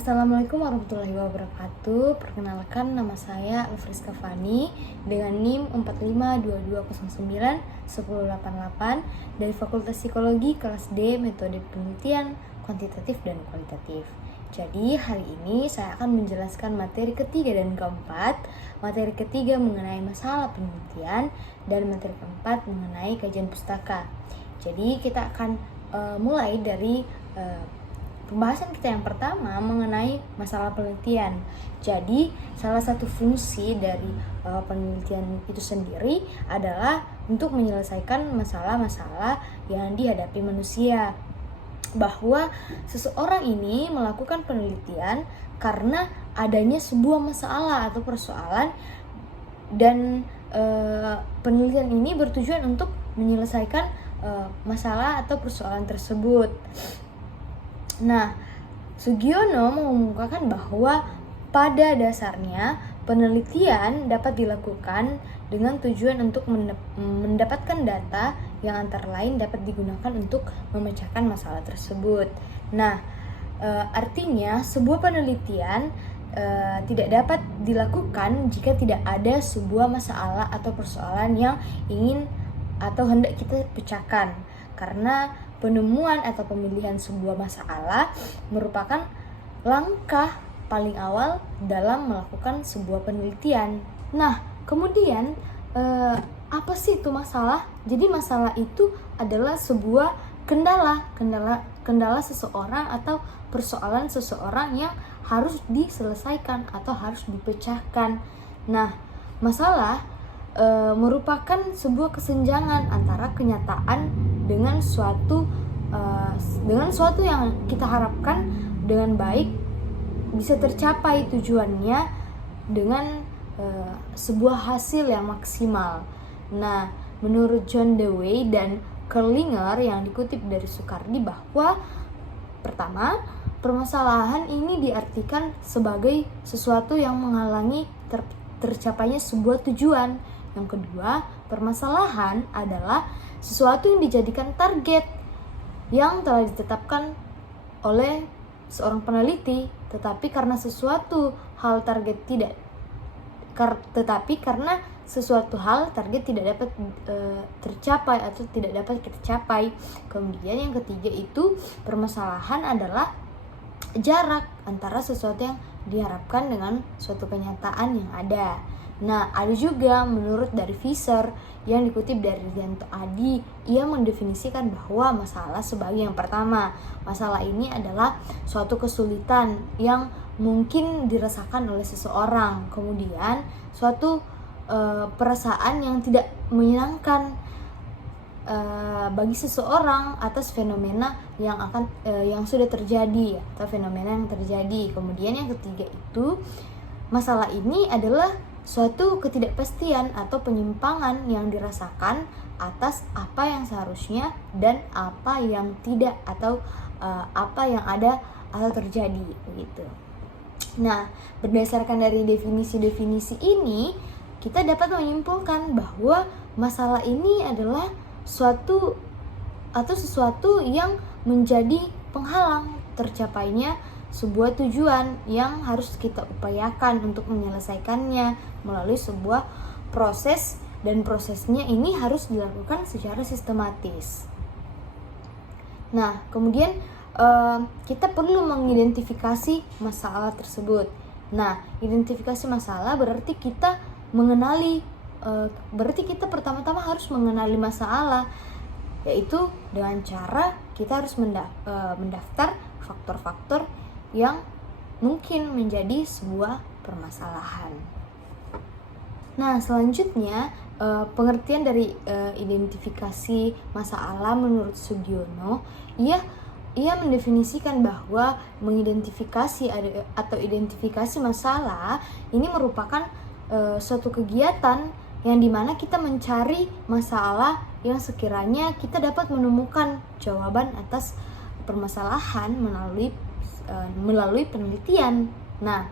Assalamualaikum warahmatullahi wabarakatuh. Perkenalkan, nama saya Elfriska Fani dengan NIM 4522091088 dari Fakultas Psikologi kelas D, metode penelitian kuantitatif dan kualitatif. Jadi hari ini saya akan menjelaskan materi ketiga dan keempat. Materi ketiga mengenai masalah penelitian dan materi keempat mengenai kajian pustaka. Jadi kita akan mulai dari pembahasan kita yang pertama mengenai masalah penelitian. Jadi, salah satu fungsi dari penelitian itu sendiri adalah untuk menyelesaikan masalah-masalah yang dihadapi manusia. Bahwa seseorang ini melakukan penelitian karena adanya sebuah masalah atau persoalan, dan penelitian ini bertujuan untuk menyelesaikan masalah atau persoalan tersebut. Nah, Sugiono mengemukakan bahwa pada dasarnya penelitian dapat dilakukan dengan tujuan untuk mendapatkan data yang antara lain dapat digunakan untuk memecahkan masalah tersebut. Nah, artinya sebuah penelitian tidak dapat dilakukan jika tidak ada sebuah masalah atau persoalan yang ingin atau hendak kita pecahkan, karena penemuan atau pemilihan sebuah masalah merupakan langkah paling awal dalam melakukan sebuah penelitian. Nah, kemudian apa sih itu masalah? Jadi masalah itu adalah sebuah kendala seseorang atau persoalan seseorang yang harus diselesaikan atau harus dipecahkan. Nah, masalah merupakan sebuah kesenjangan antara kenyataan dengan suatu yang kita harapkan dengan baik bisa tercapai tujuannya dengan sebuah hasil yang maksimal. Nah, menurut John Dewey dan Kerlinger yang dikutip dari Sukardi bahwa pertama, permasalahan ini diartikan sebagai sesuatu yang menghalangi tercapainya sebuah tujuan. Yang kedua, permasalahan adalah sesuatu yang dijadikan target yang telah ditetapkan oleh seorang peneliti, tetapi karena sesuatu hal target tidak dapat tercapai atau tidak dapat kita capai. Kemudian yang ketiga itu permasalahan adalah jarak antara sesuatu yang diharapkan dengan suatu kenyataan yang ada. Nah, ada juga menurut dari Visser yang dikutip dari Rianto Adi, ia mendefinisikan bahwa masalah sebagai yang pertama. Masalah ini adalah suatu kesulitan yang mungkin dirasakan oleh seseorang. Kemudian suatu perasaan yang tidak menyenangkan bagi seseorang atas fenomena yang sudah terjadi atau fenomena yang terjadi. Kemudian yang ketiga itu masalah ini adalah suatu ketidakpastian atau penyimpangan yang dirasakan atas apa yang seharusnya dan apa yang tidak, atau apa yang ada atau terjadi begitu. Nah, berdasarkan dari definisi-definisi ini, kita dapat menyimpulkan bahwa masalah ini adalah sesuatu yang menjadi penghalang tercapainya sebuah tujuan yang harus kita upayakan untuk menyelesaikannya melalui sebuah proses, dan prosesnya ini harus dilakukan secara sistematis. Nah, kemudian kita perlu mengidentifikasi masalah tersebut. Nah, identifikasi masalah berarti kita pertama-tama harus mengenali masalah, yaitu dengan cara kita harus mendaftar faktor-faktor yang mungkin menjadi sebuah permasalahan. Nah, selanjutnya pengertian dari identifikasi masalah menurut Sugiono, ia mendefinisikan bahwa mengidentifikasi atau identifikasi masalah ini merupakan suatu kegiatan yang dimana kita mencari masalah yang sekiranya kita dapat menemukan jawaban atas permasalahan melalui penelitian. Nah,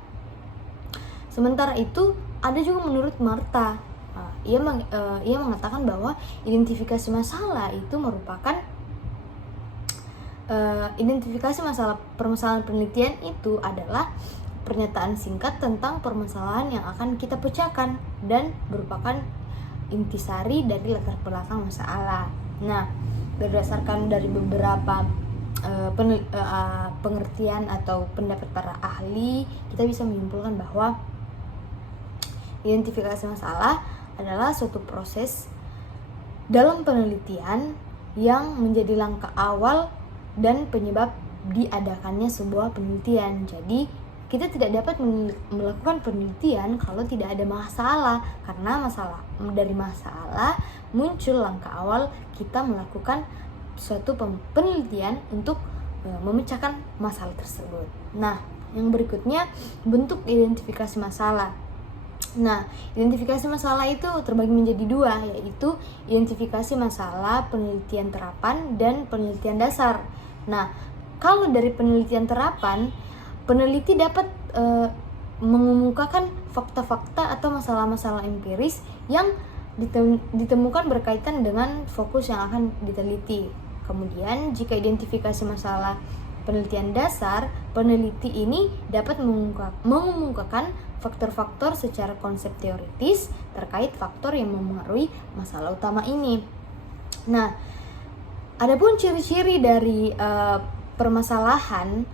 sementara itu ada juga menurut Marta, ia mengatakan bahwa identifikasi masalah itu merupakan Identifikasi permasalahan penelitian itu adalah pernyataan singkat tentang permasalahan yang akan kita pecahkan dan merupakan intisari dari latar belakang masalah. Nah, berdasarkan dari beberapa pengertian atau pendapat para ahli, kita bisa menyimpulkan bahwa identifikasi masalah adalah suatu proses dalam penelitian yang menjadi langkah awal dan penyebab diadakannya sebuah penelitian. Jadi kita tidak dapat melakukan penelitian kalau tidak ada masalah, karena dari masalah muncul langkah awal kita melakukan suatu penelitian untuk memecahkan masalah tersebut. Nah, yang berikutnya bentuk identifikasi masalah. Nah, identifikasi masalah itu terbagi menjadi dua, yaitu identifikasi masalah penelitian terapan dan penelitian dasar. Nah, kalau dari penelitian terapan, peneliti dapat mengemukakan fakta-fakta atau masalah-masalah empiris yang ditemukan berkaitan dengan fokus yang akan diteliti. Kemudian, jika identifikasi masalah penelitian dasar, peneliti ini dapat mengemukakan faktor-faktor secara konsep teoritis terkait faktor yang memengaruhi masalah utama ini. Nah, adapun ciri-ciri dari permasalahan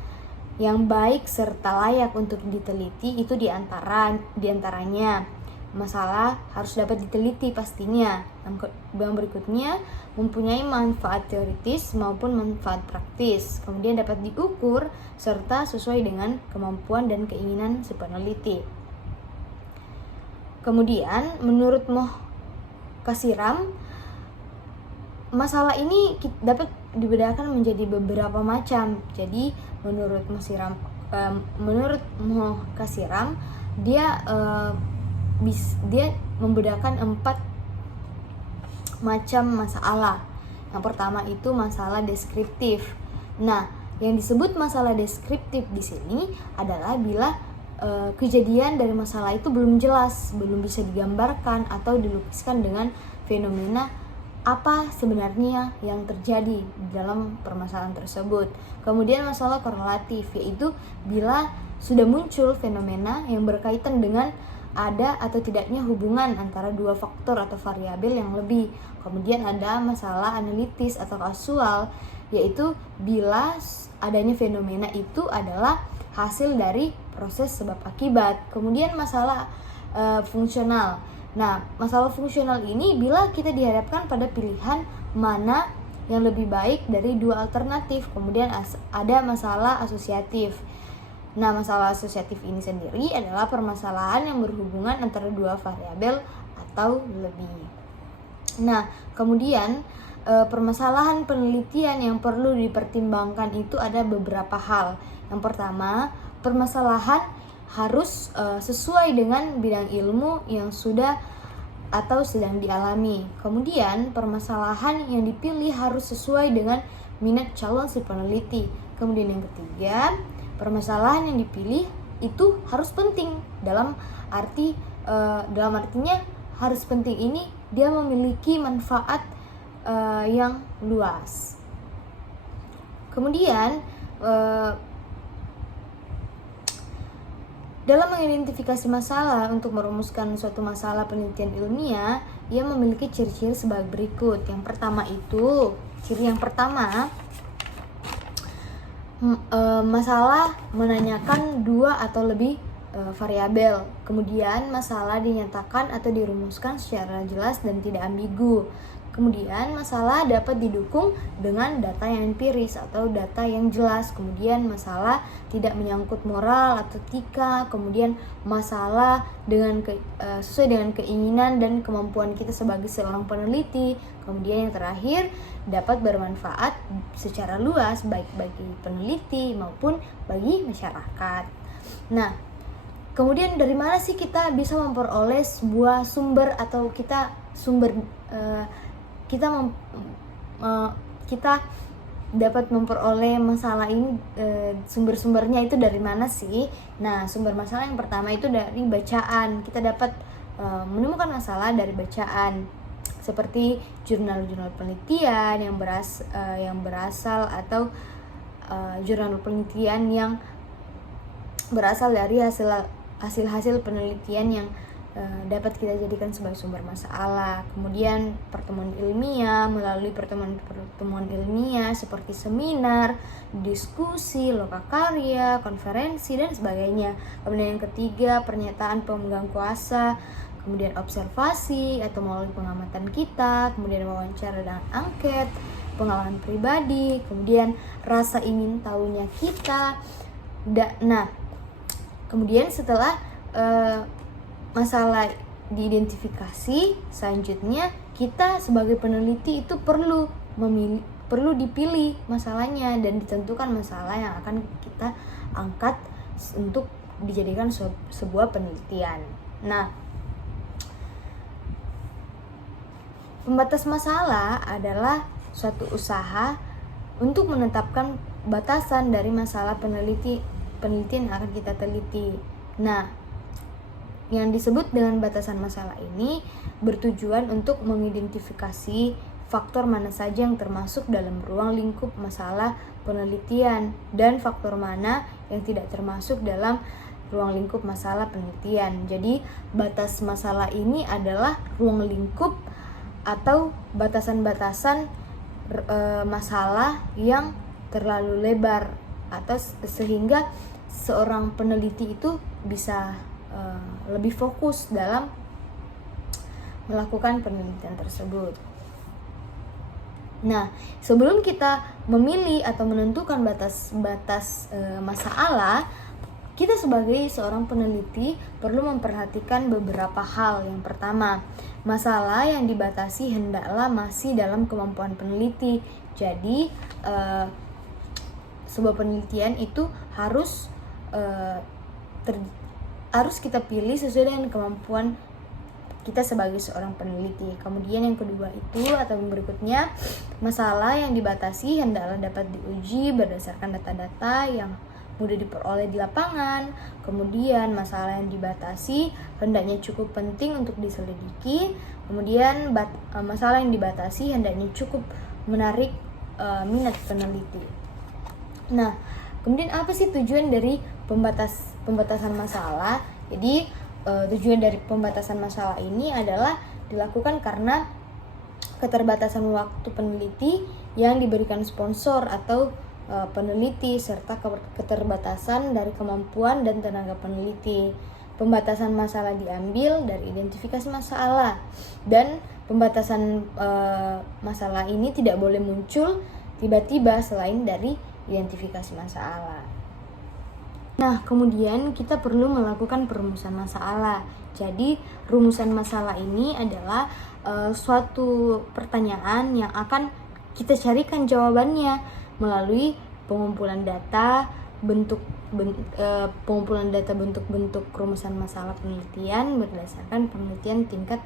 yang baik serta layak untuk diteliti itu diantaranya masalah harus dapat diteliti pastinya. Yang berikutnya mempunyai manfaat teoritis maupun manfaat praktis. Kemudian dapat diukur serta sesuai dengan kemampuan dan keinginan si peneliti. Kemudian menurut Kasiram, masalah ini dapat dibedakan menjadi beberapa macam. Jadi menurut Kasiram, dia membedakan 4 macam masalah. Yang pertama itu masalah deskriptif. Nah, yang disebut masalah deskriptif di sini adalah bila kejadian dari masalah itu belum jelas, belum bisa digambarkan atau dilukiskan dengan fenomena apa sebenarnya yang terjadi dalam permasalahan tersebut. Kemudian masalah korelatif, yaitu bila sudah muncul fenomena yang berkaitan dengan ada atau tidaknya hubungan antara dua faktor atau variabel yang lebih. Kemudian ada masalah analitis atau kasual, yaitu bila adanya fenomena itu adalah hasil dari proses sebab akibat. Kemudian masalah fungsional. Nah, masalah fungsional ini bila kita dihadapkan pada pilihan mana yang lebih baik dari dua alternatif. Kemudian ada masalah asosiatif. Nah, masalah asosiatif ini sendiri adalah permasalahan yang berhubungan antara dua variabel atau lebih. Nah, kemudian permasalahan penelitian yang perlu dipertimbangkan itu ada beberapa hal. Yang pertama, permasalahan harus sesuai dengan bidang ilmu yang sudah atau sedang dialami. Kemudian, permasalahan yang dipilih harus sesuai dengan minat calon si peneliti. Kemudian yang ketiga, permasalahan yang dipilih itu harus penting dalam artinya harus penting ini dia memiliki manfaat yang luas. Kemudian dalam mengidentifikasi masalah untuk merumuskan suatu masalah penelitian ilmiah, ia memiliki ciri-ciri sebagai berikut. Yang pertama itu, ciri yang pertama, masalah menanyakan dua atau lebih variabel. Kemudian masalah dinyatakan atau dirumuskan secara jelas dan tidak ambigu. Kemudian masalah dapat didukung dengan data yang empiris atau data yang jelas. Kemudian masalah tidak menyangkut moral atau etika. Kemudian masalah sesuai dengan keinginan dan kemampuan kita sebagai seorang peneliti. Kemudian yang terakhir, dapat bermanfaat secara luas baik bagi peneliti maupun bagi masyarakat. Nah, kemudian dari mana sih kita bisa memperoleh sebuah sumber atau kita dapat memperoleh masalah ini, sumber-sumbernya itu dari mana sih? Nah, sumber masalah yang pertama itu dari bacaan. Kita dapat menemukan masalah dari bacaan, seperti jurnal-jurnal penelitian yang berasal atau jurnal penelitian yang berasal dari hasil-hasil penelitian yang dapat kita jadikan sebagai sumber masalah. Kemudian pertemuan ilmiah, melalui pertemuan ilmiah seperti seminar, diskusi, lokakarya, konferensi, dan sebagainya. Kemudian yang ketiga, pernyataan pemegang kuasa, kemudian observasi atau melalui pengamatan kita, kemudian wawancara dan angket, pengalaman pribadi, kemudian rasa ingin tahunya kita. Nah, kemudian setelah masalah diidentifikasi, selanjutnya kita sebagai peneliti itu perlu dipilih masalahnya dan ditentukan masalah yang akan kita angkat untuk dijadikan sebuah penelitian. Nah, pembatas masalah adalah suatu usaha untuk menetapkan batasan dari masalah penelitian yang akan kita teliti. Nah, yang disebut dengan batasan masalah ini bertujuan untuk mengidentifikasi faktor mana saja yang termasuk dalam ruang lingkup masalah penelitian dan faktor mana yang tidak termasuk dalam ruang lingkup masalah penelitian. Jadi, batas masalah ini adalah ruang lingkup atau batasan-batasan masalah yang terlalu lebar atau sehingga seorang peneliti itu bisa lebih fokus dalam melakukan penelitian tersebut. Nah, sebelum kita memilih atau menentukan batas-batas masalah, kita sebagai seorang peneliti perlu memperhatikan beberapa hal. Yang pertama, masalah yang dibatasi hendaklah masih dalam kemampuan peneliti. Jadi, sebuah penelitian itu harus kita pilih sesuai dengan kemampuan kita sebagai seorang peneliti. Kemudian yang kedua itu atau yang berikutnya, masalah yang dibatasi hendaklah dapat diuji berdasarkan data-data yang mudah diperoleh di lapangan. Kemudian masalah yang dibatasi hendaknya cukup penting untuk diselidiki. Kemudian masalah yang dibatasi hendaknya cukup menarik minat peneliti. Nah, kemudian apa sih tujuan dari pembatasan masalah? Jadi tujuan dari pembatasan masalah ini adalah dilakukan karena keterbatasan waktu peneliti yang diberikan sponsor atau peneliti serta keterbatasan dari kemampuan dan tenaga peneliti. Pembatasan masalah diambil dari identifikasi masalah dan pembatasan masalah ini tidak boleh muncul tiba-tiba selain dari identifikasi masalah. Nah, kemudian kita perlu melakukan perumusan masalah. Jadi, rumusan masalah ini adalah suatu pertanyaan yang akan kita carikan jawabannya melalui pengumpulan data bentuk rumusan masalah penelitian berdasarkan penelitian tingkat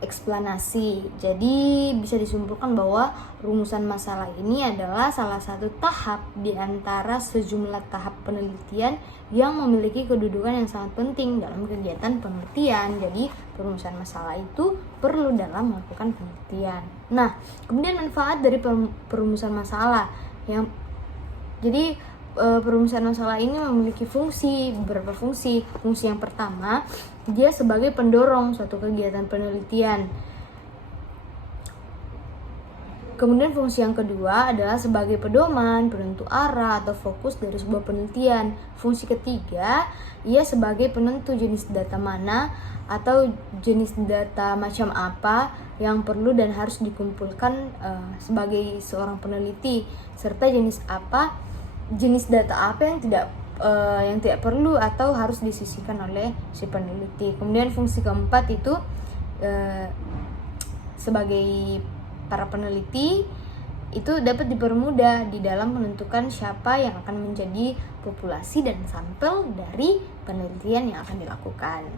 eksplanasi. Jadi bisa disimpulkan bahwa rumusan masalah ini adalah salah satu tahap di antara sejumlah tahap penelitian yang memiliki kedudukan yang sangat penting dalam kegiatan penelitian. Jadi perumusan masalah itu perlu dalam melakukan penelitian. Nah, kemudian manfaat dari perumusan masalah perumusan masalah ini memiliki beberapa fungsi. Fungsi yang pertama, dia sebagai pendorong suatu kegiatan penelitian. Kemudian fungsi yang kedua adalah sebagai pedoman, penentu arah atau fokus dari sebuah penelitian. Fungsi ketiga, ia sebagai penentu jenis data mana atau jenis data macam apa yang perlu dan harus dikumpulkan sebagai seorang peneliti, serta jenis data apa yang tidak perlu atau harus disisihkan oleh si peneliti. Kemudian fungsi keempat itu sebagai para peneliti itu dapat dipermudah di dalam menentukan siapa yang akan menjadi populasi dan sampel dari penelitian yang akan dilakukan.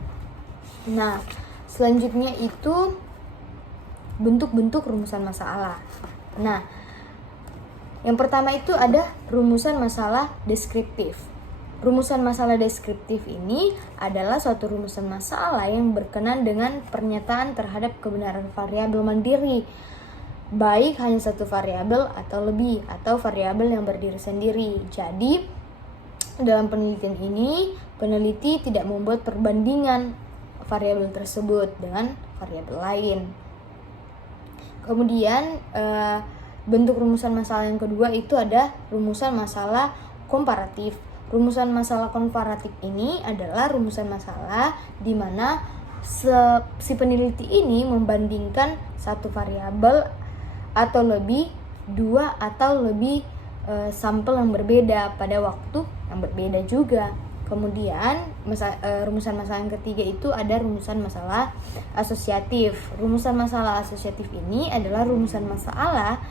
Nah, selanjutnya itu bentuk-bentuk rumusan masalah. Nah, yang pertama itu ada rumusan masalah deskriptif. Rumusan masalah deskriptif ini adalah suatu rumusan masalah yang berkenaan dengan pernyataan terhadap kebenaran variabel mandiri. baik hanya satu variabel atau lebih, atau variabel yang berdiri sendiri. Jadi dalam penelitian ini, peneliti tidak membuat perbandingan variabel tersebut dengan variabel lain. Kemudian bentuk rumusan masalah yang kedua itu ada rumusan masalah komparatif. Rumusan masalah komparatif ini adalah rumusan masalah di mana si peneliti ini membandingkan satu variabel atau lebih, dua atau lebih sampel yang berbeda pada waktu yang berbeda juga. Kemudian rumusan masalah yang ketiga itu ada rumusan masalah asosiatif. Rumusan masalah asosiatif ini adalah rumusan masalah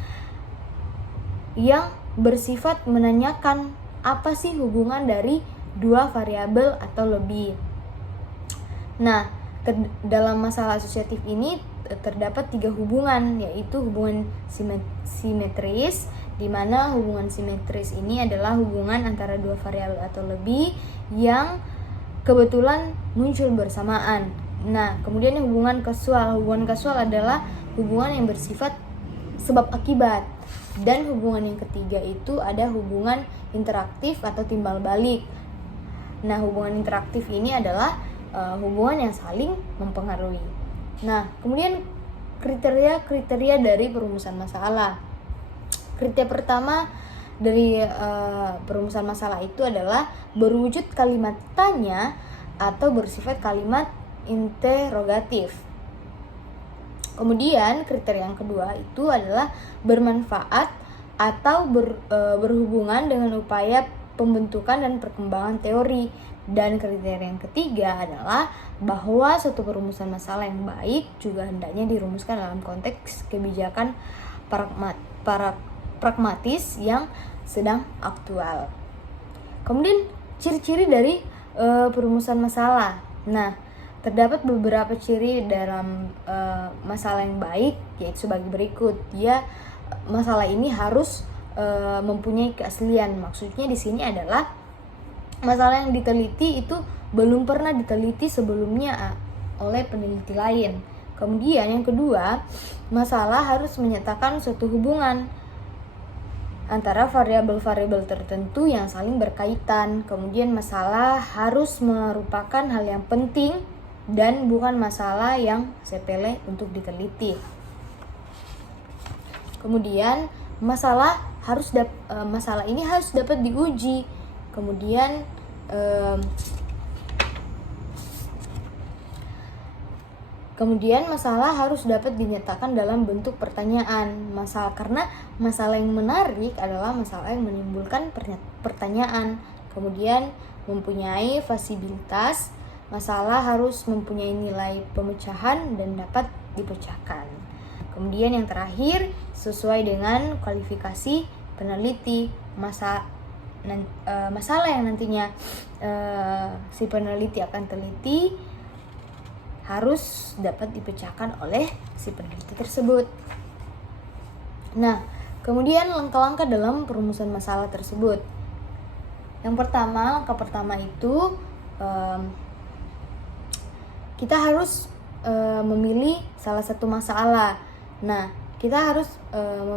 yang bersifat menanyakan apa sih hubungan dari dua variabel atau lebih. Nah, dalam masalah asosiatif ini terdapat 3 hubungan, yaitu hubungan simetris, di mana hubungan simetris ini adalah hubungan antara dua variabel atau lebih yang kebetulan muncul bersamaan. Nah, kemudian hubungan kasual. Hubungan kasual adalah hubungan yang bersifat sebab akibat. Dan hubungan yang ketiga itu ada hubungan interaktif atau timbal balik. Nah, hubungan interaktif ini adalah hubungan yang saling mempengaruhi. Nah, kemudian kriteria dari perumusan masalah. Kriteria pertama dari perumusan masalah itu adalah berwujud kalimat tanya atau bersifat kalimat interrogatif. Kemudian kriteria yang kedua itu adalah bermanfaat atau berhubungan dengan upaya pembentukan dan perkembangan teori. Dan kriteria yang ketiga adalah bahwa suatu perumusan masalah yang baik juga hendaknya dirumuskan dalam konteks kebijakan pragmatis yang sedang aktual. Kemudian ciri-ciri dari perumusan masalah. Nah, terdapat beberapa ciri dalam masalah yang baik, yaitu sebagai berikut. Masalah ini harus mempunyai keaslian. Maksudnya di sini adalah masalah yang diteliti itu belum pernah diteliti sebelumnya oleh peneliti lain. Kemudian yang kedua, masalah harus menyatakan suatu hubungan antara variabel-variabel tertentu yang saling berkaitan. Kemudian masalah harus merupakan hal yang penting dan bukan masalah yang sepele untuk diteliti. Kemudian masalah ini harus dapat diuji. Kemudian masalah harus dapat dinyatakan dalam bentuk pertanyaan. Karena masalah yang menarik adalah masalah yang menimbulkan pertanyaan. Kemudian mempunyai fasibilitas. Masalah harus mempunyai nilai pemecahan dan dapat dipecahkan. Kemudian yang terakhir, sesuai dengan kualifikasi peneliti. Masalah yang nantinya si peneliti akan teliti harus dapat dipecahkan oleh si peneliti tersebut. Nah, kemudian langkah-langkah dalam perumusan masalah tersebut. Langkah pertama itu kita harus memilih salah satu masalah. Nah, kita harus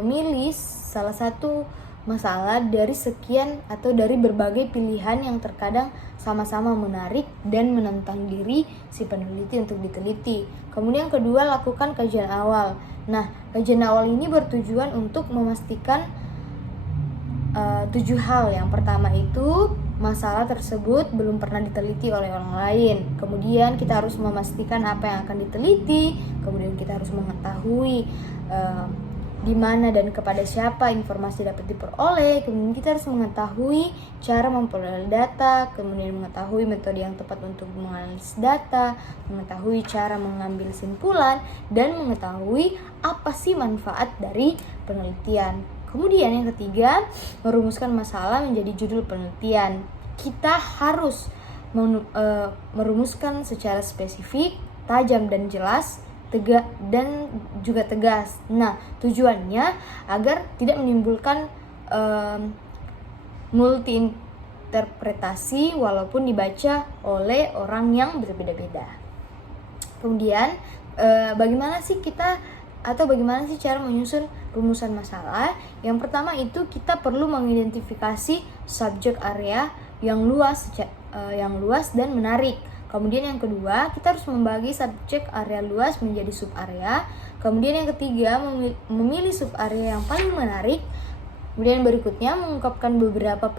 memilih salah satu masalah dari sekian atau dari berbagai pilihan yang terkadang sama-sama menarik dan menantang diri si peneliti untuk diteliti. Kemudian kedua, lakukan kajian awal. Nah, kajian awal ini bertujuan untuk memastikan 7 hal. Yang pertama itu masalah tersebut belum pernah diteliti oleh orang lain. Kemudian kita harus memastikan apa yang akan diteliti. Kemudian kita harus mengetahui di mana dan kepada siapa informasi dapat diperoleh. Kemudian kita harus mengetahui cara memperoleh data, kemudian mengetahui metode yang tepat untuk menganalisis data, mengetahui cara mengambil kesimpulan, dan mengetahui apa sih manfaat dari penelitian. Kemudian yang ketiga, merumuskan masalah menjadi judul penelitian. Kita harus merumuskan secara spesifik, tajam dan jelas, tegak dan juga tegas. Nah, tujuannya agar tidak menimbulkan multi interpretasi walaupun dibaca oleh orang yang berbeda-beda. Kemudian bagaimana sih kita atau bagaimana sih cara menyusun rumusan masalah? Yang pertama itu kita perlu mengidentifikasi subjek area yang luas dan menarik. Kemudian yang kedua, kita harus membagi subjek area luas menjadi sub area. Kemudian yang ketiga, memilih sub area yang paling menarik. Kemudian berikutnya mengungkapkan beberapa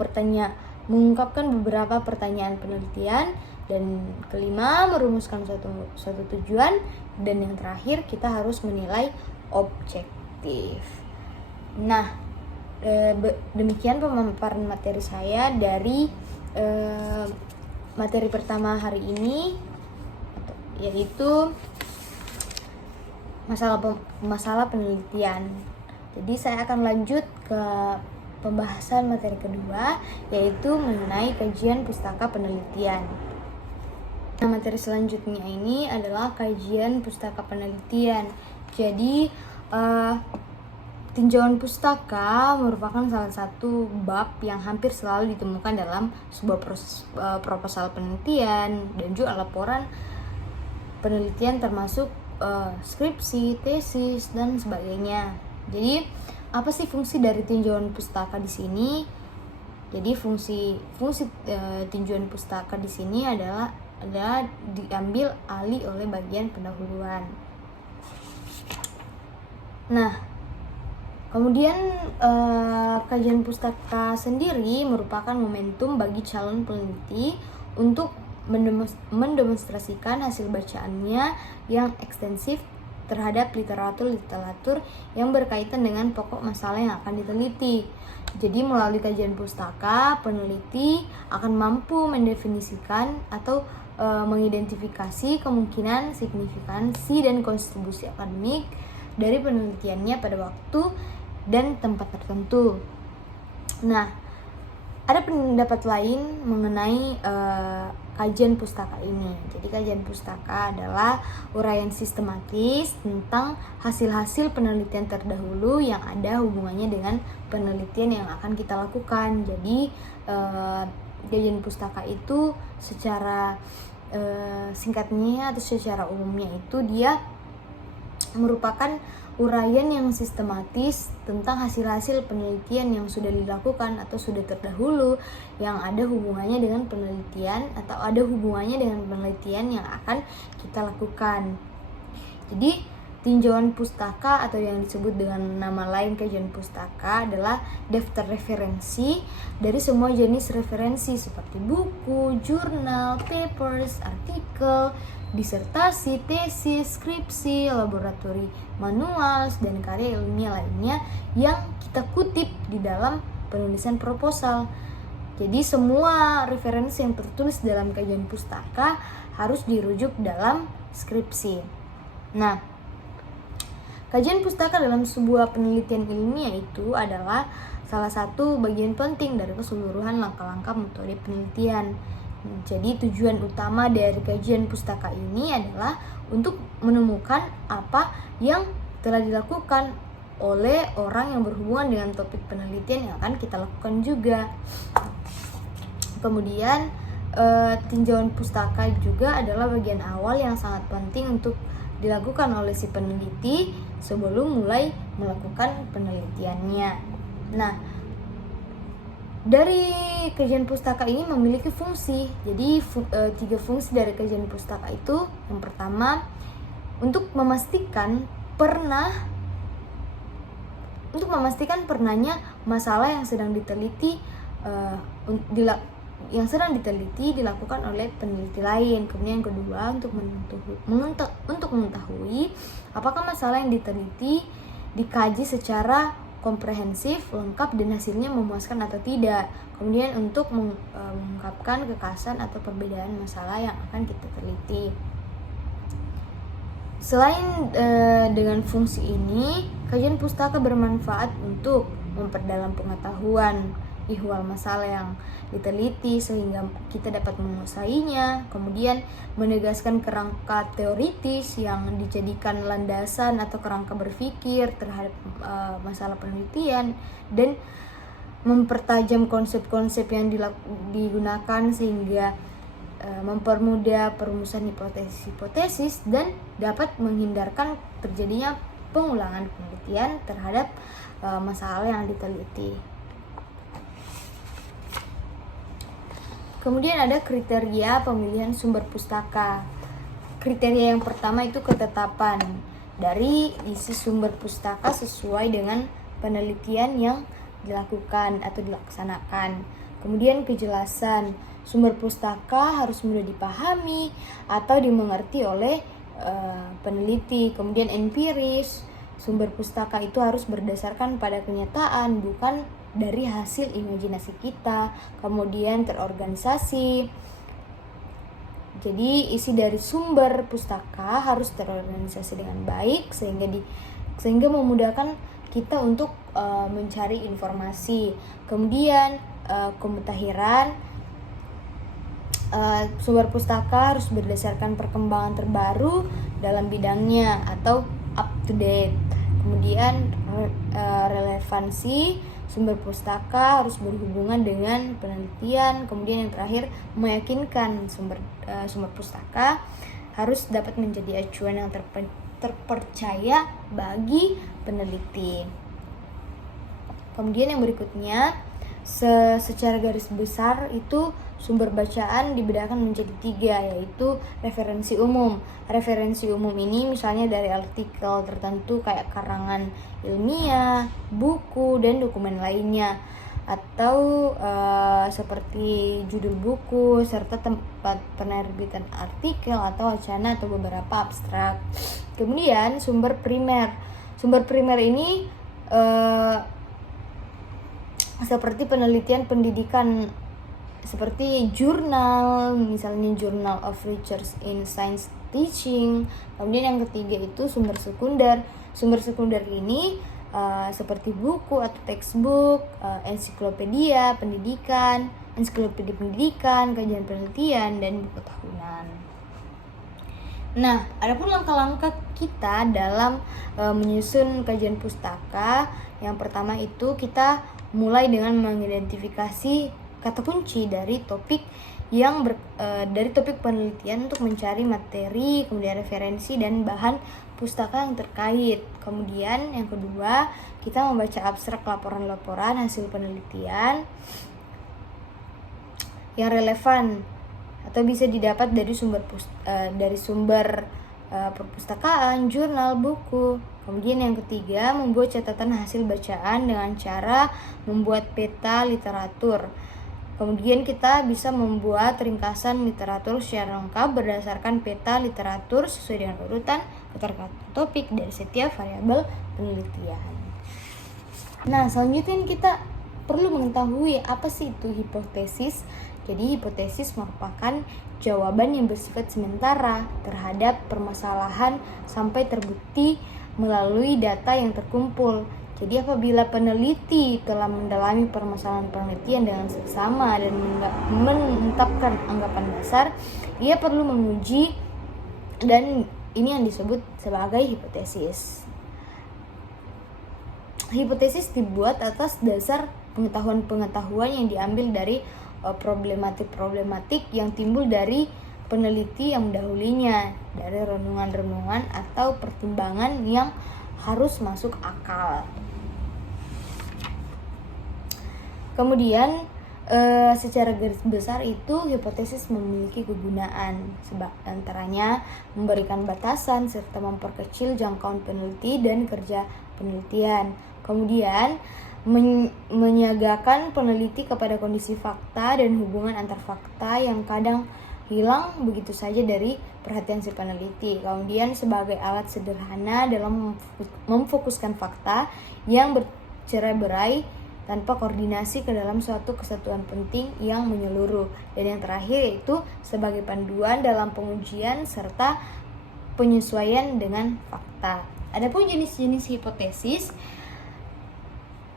pertanyaan penelitian. Dan kelima, merumuskan suatu tujuan. Dan yang terakhir, kita harus menilai objektif. Nah, demikian pemaparan materi saya dari materi pertama hari ini, yaitu masalah penelitian. Jadi saya akan lanjut ke pembahasan materi kedua, yaitu mengenai kajian pustaka penelitian. Nah, materi selanjutnya ini adalah kajian pustaka penelitian. Jadi tinjauan pustaka merupakan salah satu bab yang hampir selalu ditemukan dalam sebuah proses proposal penelitian dan juga laporan penelitian, termasuk skripsi, tesis, dan sebagainya. Jadi apa sih fungsi dari tinjauan pustaka di sini? Jadi fungsi tinjauan pustaka di sini adalah diambil alih oleh bagian pendahuluan. Nah, kemudian kajian pustaka sendiri merupakan momentum bagi calon peneliti untuk mendemonstrasikan hasil bacaannya yang ekstensif terhadap literatur yang berkaitan dengan pokok masalah yang akan diteliti. Jadi melalui kajian pustaka, peneliti akan mampu mendefinisikan atau mengidentifikasi kemungkinan, signifikansi, dan kontribusi akademik dari penelitiannya pada waktu dan tempat tertentu. Nah, ada pendapat lain mengenai kajian pustaka ini. Jadi kajian pustaka adalah uraian sistematis tentang hasil-hasil penelitian terdahulu yang ada hubungannya dengan penelitian yang akan kita lakukan. Jadi kajian pustaka itu secara singkatnya atau secara umumnya itu dia merupakan uraian yang sistematis tentang hasil-hasil penelitian yang sudah dilakukan atau sudah terdahulu yang ada hubungannya dengan penelitian atau ada hubungannya dengan penelitian yang akan kita lakukan. Jadi tinjauan pustaka atau yang disebut dengan nama lain kajian pustaka adalah daftar referensi dari semua jenis referensi seperti buku, jurnal, papers, artikel, disertasi, tesis, skripsi, laboratori manual, dan karya ilmiah lainnya yang kita kutip di dalam penulisan proposal. Jadi semua referensi yang tertulis dalam kajian pustaka harus dirujuk dalam skripsi. Nah, kajian pustaka dalam sebuah penelitian ilmiah itu adalah salah satu bagian penting dari keseluruhan langkah-langkah metode penelitian. Jadi tujuan utama dari kajian pustaka ini adalah untuk menemukan apa yang telah dilakukan oleh orang yang berhubungan dengan topik penelitian yang akan kita lakukan juga. Kemudian tinjauan pustaka juga adalah bagian awal yang sangat penting untuk dilakukan oleh si peneliti sebelum mulai melakukan penelitiannya. Nah, dari kajian pustaka ini memiliki fungsi. Jadi 3 fungsi dari kajian pustaka itu. Yang pertama, untuk memastikan pernahnya masalah yang sedang diteliti dilakukan oleh peneliti lain. Kemudian yang kedua, untuk mengetahui apakah masalah yang diteliti dikaji secara komprehensif, lengkap, dan hasilnya memuaskan atau tidak. Kemudian untuk mengungkapkan kekhasan atau perbedaan masalah yang akan kita teliti. Selain dengan fungsi ini, kajian pustaka bermanfaat untuk memperdalam pengetahuan ihwal masalah yang diteliti sehingga kita dapat menguasainya, kemudian menegaskan kerangka teoritis yang dijadikan landasan atau kerangka berpikir terhadap masalah penelitian, dan mempertajam konsep-konsep yang digunakan sehingga mempermudah perumusan hipotesis dan dapat menghindarkan terjadinya pengulangan penelitian terhadap masalah yang diteliti. Kemudian ada kriteria pemilihan sumber pustaka. Kriteria yang pertama itu ketetapan dari isi sumber pustaka sesuai dengan penelitian yang dilakukan atau dilaksanakan. Kemudian kejelasan, sumber pustaka harus mudah dipahami atau dimengerti oleh peneliti. Kemudian empiris, sumber pustaka itu harus berdasarkan pada kenyataan, bukan dari hasil imajinasi kita. Kemudian terorganisasi, jadi isi dari sumber pustaka harus terorganisasi dengan baik sehingga memudahkan kita untuk mencari informasi. Kemudian kemutahiran, sumber pustaka harus berdasarkan perkembangan terbaru dalam bidangnya atau up to date. Kemudian relevansi, sumber pustaka harus berhubungan dengan penelitian. Kemudian yang terakhir, meyakinkan, sumber pustaka harus dapat menjadi acuan yang terpercaya bagi peneliti. Kemudian yang berikutnya, secara garis besar itu sumber bacaan dibedakan menjadi 3, yaitu referensi umum. Referensi umum ini misalnya dari artikel tertentu kayak karangan ilmiah, buku, dan dokumen lainnya, atau seperti judul buku serta tempat penerbitan artikel atau wacana atau beberapa abstrak. Kemudian sumber primer. Sumber primer ini seperti penelitian pendidikan, seperti jurnal, misalnya Journal of Research in Science Teaching. Kemudian yang ketiga itu sumber sekunder. Sumber sekunder ini seperti buku atau textbook, ensiklopedia pendidikan, kajian penelitian, dan buku tahunan. Nah, adapun langkah-langkah kita dalam menyusun kajian pustaka, yang pertama itu kita mulai dengan mengidentifikasi kata kunci dari topik dari topik penelitian untuk mencari materi, kemudian referensi dan bahan pustaka yang terkait. Kemudian yang kedua, kita membaca abstrak laporan-laporan hasil penelitian yang relevan atau bisa didapat dari sumber perpustakaan, jurnal, buku. Kemudian yang ketiga, membuat catatan hasil bacaan dengan cara membuat peta literatur. Kemudian kita bisa membuat ringkasan literatur secara lengkap berdasarkan peta literatur sesuai dengan urutan keterkaitan topik dari setiap variabel penelitian. Nah, selanjutnya kita perlu mengetahui apa sih itu hipotesis. Jadi hipotesis merupakan jawaban yang bersifat sementara terhadap permasalahan sampai terbukti melalui data yang terkumpul. Jadi apabila peneliti telah mendalami permasalahan penelitian dengan seksama dan menetapkan anggapan dasar, ia perlu menguji, dan ini yang disebut sebagai hipotesis. Hipotesis dibuat atas dasar pengetahuan-pengetahuan yang diambil dari problematik-problematik yang timbul dari peneliti yang mendahulunya, dari renungan-renungan atau pertimbangan yang harus masuk akal. Kemudian secara garis besar itu hipotesis memiliki kegunaan, sebab antaranya memberikan batasan serta memperkecil jangkauan peneliti dan kerja penelitian. Kemudian menyiagakan peneliti kepada kondisi fakta dan hubungan antar fakta yang kadang hilang begitu saja dari perhatian si peneliti. Kemudian sebagai alat sederhana dalam memfokuskan fakta yang bercerai-berai tanpa koordinasi ke dalam suatu kesatuan penting yang menyeluruh. Dan yang terakhir yaitu sebagai panduan dalam pengujian serta penyesuaian dengan fakta. Adapun jenis-jenis hipotesis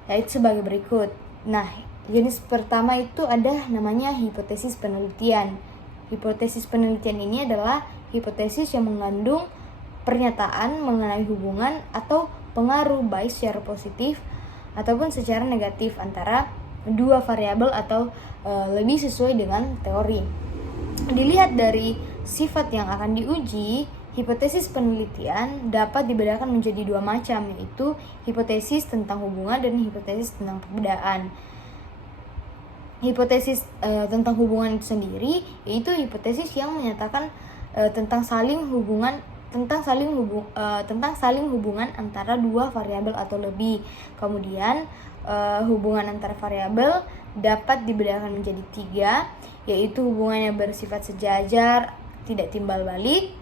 yaitu sebagai berikut. Nah, jenis pertama itu ada namanya hipotesis penelitian. Hipotesis penelitian ini adalah hipotesis yang mengandung pernyataan mengenai hubungan atau pengaruh baik secara positif ataupun secara negatif antara dua variabel atau lebih sesuai dengan teori. Dilihat dari sifat yang akan diuji, Hipotesis penelitian dapat dibedakan menjadi dua macam, yaitu hipotesis tentang hubungan dan hipotesis tentang perbedaan. Hipotesis tentang hubungan itu sendiri yaitu hipotesis yang menyatakan tentang saling hubungan antara dua variabel atau lebih. Kemudian hubungan antara variabel dapat dibedakan menjadi tiga, yaitu hubungan yang bersifat sejajar tidak timbal balik,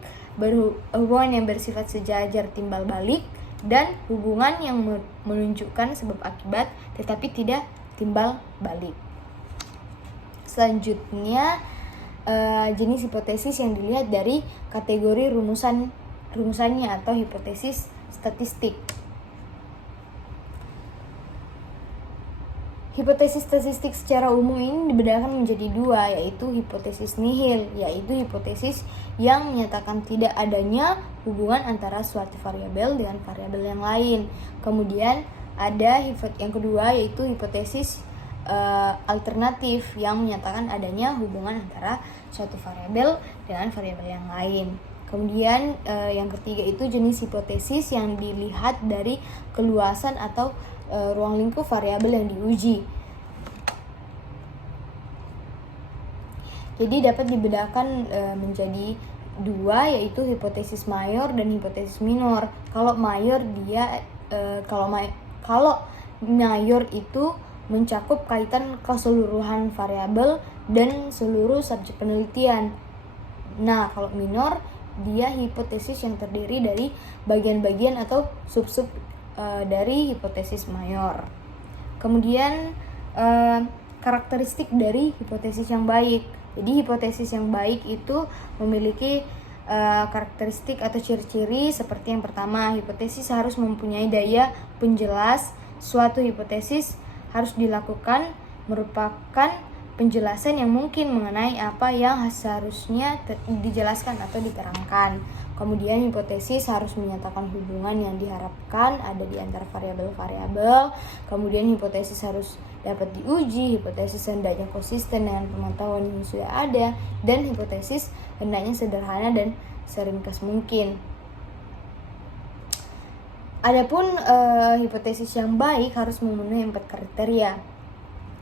hubungan yang bersifat sejajar timbal balik, dan hubungan yang menunjukkan sebab akibat tetapi tidak timbal balik. Selanjutnya jenis hipotesis yang dilihat dari kategori rumusannya atau hipotesis statistik. Hipotesis statistik secara umum ini dibedakan menjadi dua, yaitu hipotesis nihil, yaitu hipotesis yang menyatakan tidak adanya hubungan antara suatu variabel dengan variabel yang lain. Kemudian ada yang kedua, yaitu hipotesis alternatif yang menyatakan adanya hubungan antara suatu variabel dengan variabel yang lain. Kemudian yang ketiga itu jenis hipotesis yang dilihat dari keluasan atau ruang lingkup variabel yang diuji. Jadi dapat dibedakan menjadi dua, yaitu hipotesis mayor dan hipotesis minor. Kalau mayor itu mencakup kaitan keseluruhan variabel dan seluruh subjek penelitian. Nah, kalau minor dia hipotesis yang terdiri dari bagian-bagian atau sub-sub dari hipotesis mayor. Kemudian karakteristik dari hipotesis yang baik. Jadi hipotesis yang baik itu memiliki karakteristik atau ciri-ciri seperti yang pertama, hipotesis harus mempunyai daya penjelas. Suatu hipotesis harus dilakukan merupakan penjelasan yang mungkin mengenai apa yang seharusnya dijelaskan atau diterangkan. Kemudian hipotesis harus menyatakan hubungan yang diharapkan ada di antara variabel-variabel. Kemudian hipotesis harus dapat diuji, hipotesis hendaknya konsisten dengan pengetahuan yang sudah ada, dan hipotesis hendaknya sederhana dan seringkas mungkin. Adapun hipotesis yang baik harus memenuhi 4 kriteria.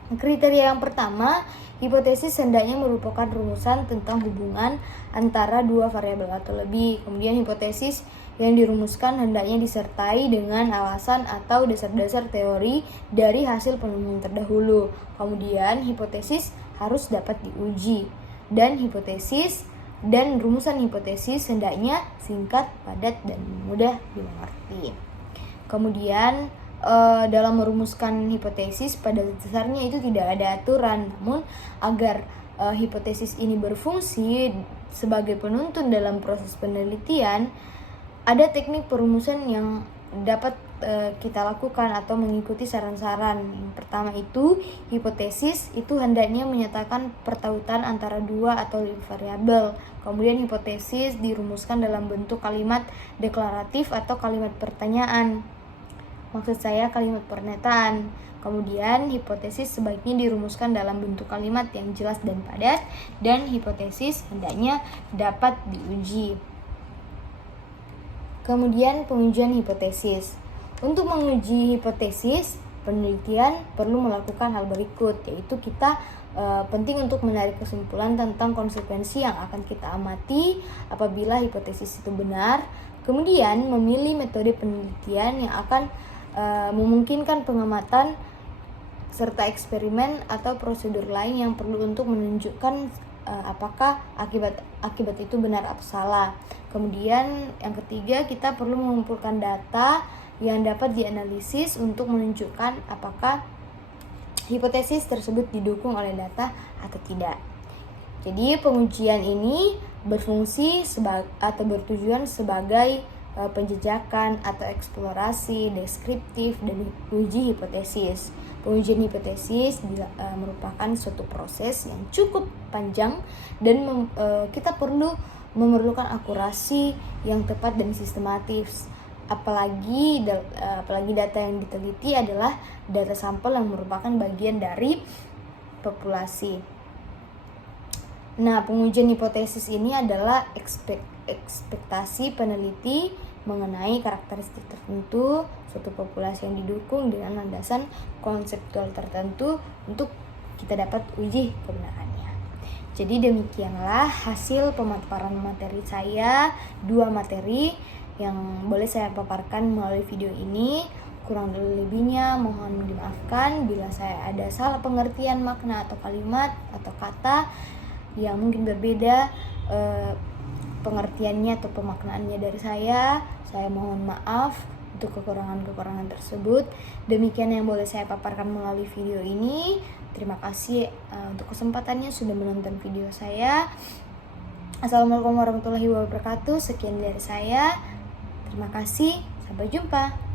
Kriteria yang pertama, hipotesis hendaknya merupakan rumusan tentang hubungan antara dua variabel atau lebih. Kemudian hipotesis yang dirumuskan hendaknya disertai dengan alasan atau dasar-dasar teori dari hasil penemuan terdahulu. Kemudian hipotesis harus dapat diuji. Dan hipotesis dan rumusan hipotesis hendaknya singkat, padat, dan mudah dimengerti. Kemudian dalam merumuskan hipotesis pada dasarnya itu tidak ada aturan, namun agar hipotesis ini berfungsi sebagai penuntun dalam proses penelitian, ada teknik perumusan yang dapat kita lakukan atau mengikuti saran-saran. Yang pertama itu, hipotesis itu hendaknya menyatakan pertautan antara dua atau lebih variabel. Kemudian hipotesis dirumuskan dalam bentuk kalimat deklaratif atau kalimat pertanyaan. Maksud saya kalimat pernyataan. Kemudian hipotesis sebaiknya dirumuskan dalam bentuk kalimat yang jelas dan padat, dan hipotesis hendaknya dapat diuji. Kemudian pengujian hipotesis. Untuk menguji hipotesis, penelitian perlu melakukan hal berikut, yaitu kita penting untuk menarik kesimpulan tentang konsekuensi yang akan kita amati apabila hipotesis itu benar. Kemudian memilih metode penelitian yang akan memungkinkan pengamatan serta eksperimen atau prosedur lain yang perlu untuk menunjukkan apakah akibat itu benar atau salah. Kemudian yang ketiga, kita perlu mengumpulkan data yang dapat dianalisis untuk menunjukkan apakah hipotesis tersebut didukung oleh data atau tidak. Jadi pengujian ini berfungsi atau bertujuan sebagai penjejakan atau eksplorasi deskriptif dan uji hipotesis. Pengujian hipotesis merupakan suatu proses yang cukup panjang dan kita memerlukan akurasi yang tepat dan sistematis. Apalagi data yang diteliti adalah data sampel yang merupakan bagian dari populasi. Nah, pengujian hipotesis ini adalah ekspektasi peneliti mengenai karakteristik tertentu suatu populasi yang didukung dengan landasan konseptual tertentu untuk kita dapat uji kebenarannya. Jadi demikianlah hasil pemaparan materi saya, 2 materi yang boleh saya paparkan melalui video ini. Kurang lebihnya mohon dimaafkan bila saya ada salah pengertian makna atau kalimat atau kata yang mungkin berbeda pengertiannya atau pemaknaannya dari saya. Saya mohon maaf untuk kekurangan-kekurangan tersebut. Demikian yang boleh saya paparkan melalui video ini. Terima kasih untuk kesempatannya sudah menonton video saya. Assalamualaikum warahmatullahi wabarakatuh. Sekian dari saya. Terima kasih. Sampai jumpa.